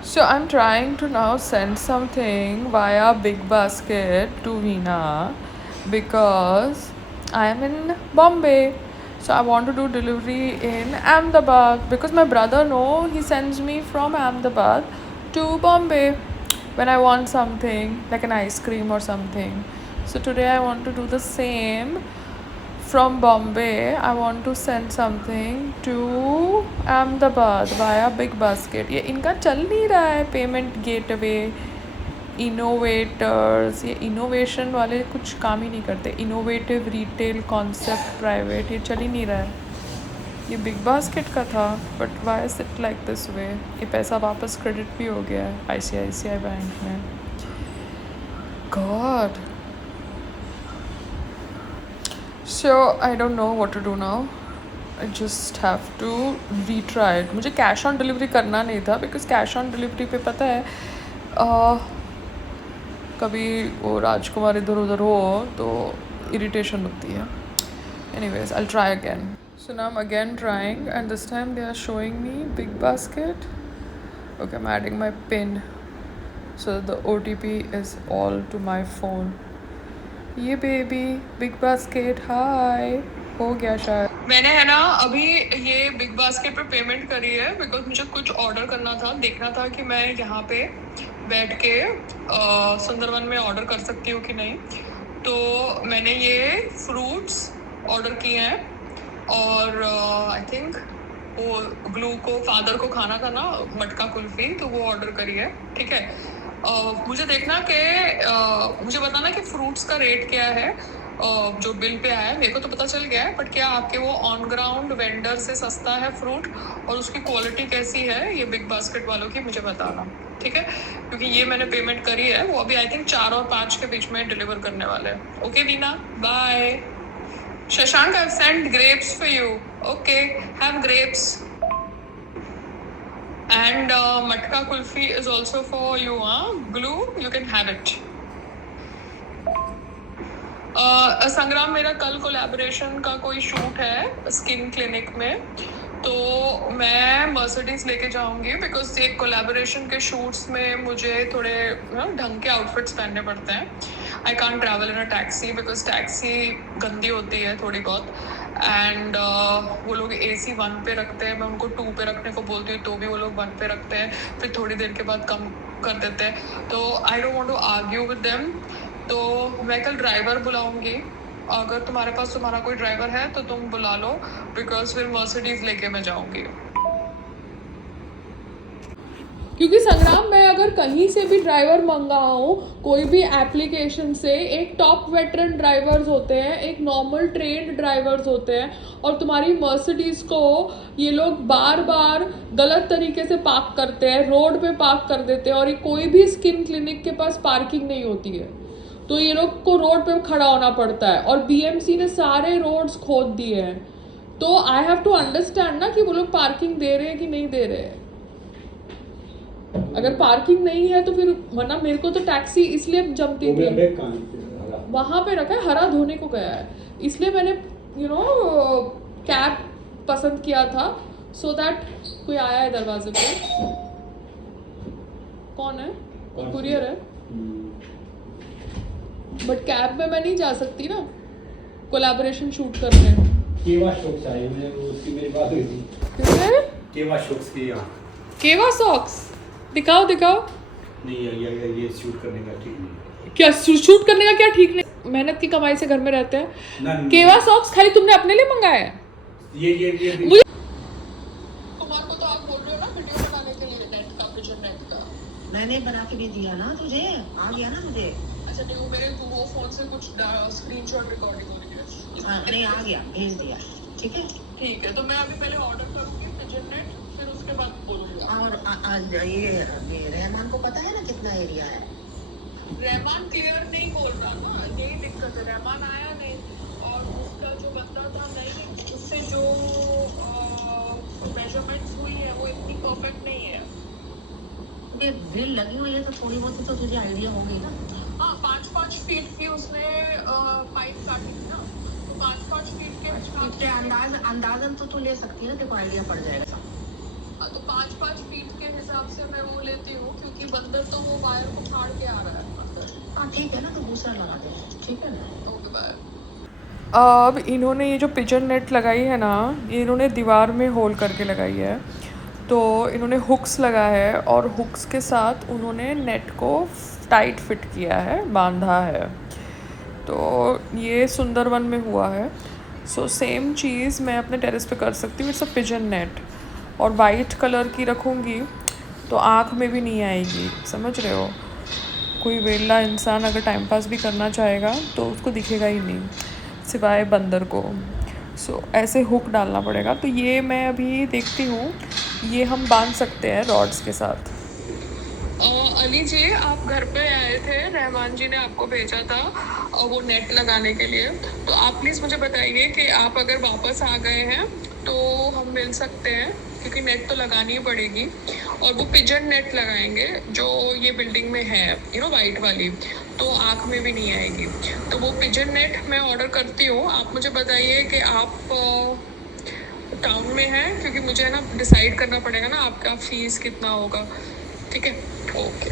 So I'm trying to now send something via Big Basket to Veena because I am in Bombay. So I want to do delivery in Ahmedabad because my brother he sends me from Ahmedabad to Bombay when I want something like an ice cream or something. So today I want to do the same. From Bombay, I want to send something to Ahmedabad via Big Basket. ये इनका चल नहीं रहा है payment gateway innovators ये innovation वाले कुछ काम ही नहीं करते इनोवेटिव रिटेल कॉन्सेप्ट प्राइवेट ये चल ही नहीं रहा है ये बिग बास्केट का था but why is it like this way ये पैसा वापस क्रेडिट भी हो गया है ICICI बैंक में God So I don't know what to do now. I just have to retry it. मुझे कैश ऑन डिलीवरी करना नहीं था बिकॉज कैश ऑन डिलीवरी पे पता है कभी वो राजकुमार इधर उधर हो तो इरिटेशन होती है. Anyways, I'll try again. So now I'm again trying and this time they are showing me Big Basket. Okay, I'm adding my PIN so the OTP is all to my phone. ये baby big basket हाय हो गया शायद मैंने है ना अभी ये big basket पे पेमेंट करी है बिकॉज मुझे कुछ ऑर्डर करना था देखना था कि मैं यहाँ पे बैठ के सुंदरवन में ऑर्डर कर सकती हूँ कि नहीं तो मैंने ये फ्रूट्स ऑर्डर किए हैं और आई थिंक वो ग्लू को फादर को खाना था ना मटका कुल्फी तो वो ऑर्डर करी है ठीक है मुझे देखना कि मुझे बताना कि फ्रूट्स का रेट क्या है जो बिल पे आया है मेरे को तो पता चल गया है बट क्या आपके वो ऑन ग्राउंड वेंडर से सस्ता है फ्रूट और उसकी क्वालिटी कैसी है ये बिग बास्केट वालों की मुझे बताना ठीक है क्योंकि ये मैंने पेमेंट करी है वो अभी आई थिंक 4 और 5 के बीच में डिलीवर करने वाले हैं okay Veena bye Shashank I have sent grapes for you okay have grapes And matka kulfi is also for you, Glue, you can have it. संग्राम मेरा कल कोलैबोरेशन का कोई शूट है स्किन क्लिनिक में तो मैं मर्सिडीज लेके जाऊंगी बिकॉज ये कोलैबोरेशन के शूट्स में मुझे थोड़े ढंग के आउटफिट्स पहनने पड़ते हैं I can't travel in a taxi because taxi गंदी होती है थोड़ी बहुत एंड वो लोग AC 1 पे रखते हैं मैं उनको 2 पे रखने को बोलती हूँ तो भी वो लोग 1 पे रखते हैं फिर थोड़ी देर के बाद कम कर देते हैं तो I don't want to argue with them तो मैं कल ड्राइवर बुलाऊंगी अगर तुम्हारे पास तुम्हारा कोई ड्राइवर है तो तुम बुला लो बिकॉज फिर मर्सिडीज लेके मैं जाऊंगी क्योंकि संग्राम मैं अगर कहीं से भी ड्राइवर मंगाऊँ कोई भी एप्लीकेशन से एक टॉप वेटरन ड्राइवर्स होते हैं एक नॉर्मल ट्रेंड ड्राइवर्स होते हैं और तुम्हारी मर्सिडीज़ को ये लोग बार बार गलत तरीके से पार्क करते हैं रोड पे पार्क कर देते हैं और ये कोई भी स्किन क्लिनिक के पास पार्किंग नहीं होती है तो ये लोग को रोड पे खड़ा होना पड़ता है और BMC ने सारे रोड्स खोद दिए हैं तो आई हैव टू अंडरस्टैंड ना कि वो लोग पार्किंग दे रहे हैं कि नहीं दे रहे हैं अगर पार्किंग नहीं है तो फिर वरना मेरे को तो टैक्सी इसलिए जमती थी वहां पे रखा है हरा धोने को गया है इसलिए मैंने कैब पसंद किया था सो दैट कोई आया है दरवाजे पे कौन है कुरियर है बट कैब में मैं नहीं जा सकती ना कोलैबोरेशन शूट करने केवा शॉक्स आई मैं उसकी मेरी बात हुई थी किससे केवा शॉक्स की केवा सॉक्स दिखाओ नहीं ये शूट करने का ठीक नहीं क्या शूट करने का क्या ठीक नहीं मेहनत की कमाई से घर में रहते हैं केवा सॉक्स खाली तुमने अपने लिए मंगाया है ये मुझे तुम्हारे को तो आप बोल रहे हो ना वीडियो बनाने के लिए नेट का प्रोजेक्ट नेट का मैंने बना के भी दिया ना तुझे आ गया ना मुझे अच्छा नहीं वो मेरे वो फोन से कुछ स्क्रीनशॉट रिकॉर्डिंग हो रही है नहीं आ गया भेज दिया ठीक है तो मैं अभी पहले ऑर्डर करूंगी प्रोजेक्ट नेट फिर उसके बाद बोलूंगा और ये रहमान को पता है ना कितना एरिया है रहमान क्लियर नहीं बोल रहा ना यही दिक्कत है रहमान आया नहीं और उसका जो बंदा था नहीं उससे जो मेजरमेंट्स हुई है वो इतनी परफेक्ट नहीं है ये बिल लगी हुई है तो थोड़ी बहुत तो तुझे आइडिया होगी ना हाँ 5-5 फीट की उसने पाइप काटी थी ना तो 5-5 फीट के हिसाब से अंदाजन तो तू ले सकती है ना तेरे को आइडिया पड़ जाएगा तो 5-5 फीट के हिसाब से मैं वो लेती बंदर तो वो वायर को फाड़ के आ रहा है अंदर। हाँ ठीक है ना, तो दूसरा लगा दे, ठीक है ना। Okay bye. अब इन्होंने ये जो पिजन नेट लगाई है ना, ये इन्होंने दीवार में होल करके लगाई है। तो इन्होंने हुक्स लगाया है और हुक्स के साथ उन्होंने नेट को टाइट फिट किया है, बांधा है। तो ये सुंदरवन में हुआ है। सो सेम चीज़ मैं अपने टेरेस पे कर सकती हूँ। इट्स अ पिजन नेट, और वाइट कलर की रखूँगी तो आँख में भी नहीं आएगी, समझ रहे हो। कोई वेला इंसान अगर टाइम पास भी करना चाहेगा तो उसको दिखेगा ही नहीं, सिवाय बंदर को। सो ऐसे हुक डालना पड़ेगा। तो ये मैं अभी देखती हूँ, ये हम बांध सकते हैं रॉड्स के साथ। अली जी, आप घर पे आए थे, रहमान जी ने आपको भेजा था वो नेट लगाने के लिए। तो आप प्लीज़ मुझे बताइए कि आप अगर वापस आ गए हैं तो हम मिल सकते हैं, क्योंकि नेट तो लगानी ही पड़ेगी। और वो पिजन नेट लगाएंगे जो ये बिल्डिंग में है, वाइट वाली, तो आँख में भी नहीं आएगी। तो वो पिजन नेट मैं ऑर्डर करती हूँ। आप मुझे बताइए कि आप टाउन में हैं, क्योंकि मुझे है ना डिसाइड करना पड़ेगा ना आपका फीस कितना होगा। ठीक है, ओके।